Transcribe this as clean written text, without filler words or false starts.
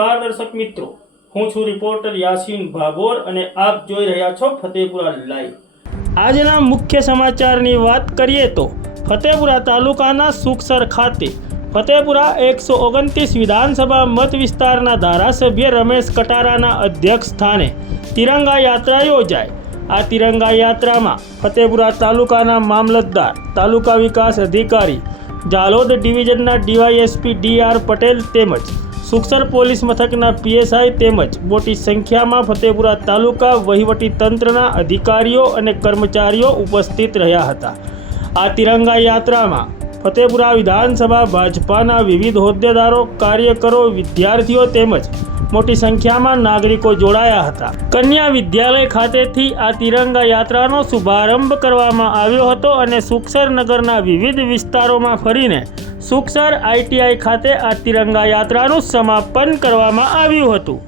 નમસ્કાર દર્શક મિત્રો, હું છું રિપોર્ટર યાસીન ભાભોર અને આપ જોઈ રહ્યા છો ફતેપુરા લાઈવ। આજના મુખ્ય સમાચારની વાત કરીએ તો ફતેપુરા તાલુકાના સુખસર ખાતે ફતેપુરા 129 વિધાનસભા મત વિસ્તારના ધારાસભ્ય રમેશ કટારાના અધ્યક્ષ સ્થાને તિરંગા યાત્રા યોજાઈ। આ તિરંગા યાત્રામાં ફતેપુરા તાલુકાના મામલતદાર, તાલુકા વિકાસ અધિકારી, જાલોદ ડિવિઝનના ડીવાયએસપી ડી.આર. પટેલ તેમજ સુખસર પોલીસ મથકના પીએસઆઈ તેમજ મોટી સંખ્યામાં ફતેપુરા તાલુકા વહીવટી તંત્રના અધિકારીઓ અને કર્મચારીઓ ઉપસ્થિત રહ્યા હતા। આ તિરંગા યાત્રામાં ફતેપુરા વિધાનસભા ભાજપાના વિવિધ હોદ્દેદારો, કાર્યકરો, વિદ્યાર્થીઓ તેમજ મોટી સંખ્યામાં નાગરિકો જોડાયા હતા। કન્યા વિદ્યાલય ખાતેથી આ તિરંગા યાત્રાનો શુભારંભ કરવામાં આવ્યો હતો અને સુખસર નગરના વિવિધ વિસ્તારોમાં ફરીને સુખસર ITI ખાતે આ તિરંગા યાત્રાનું સમાપન કરવામાં આવ્યું હતું।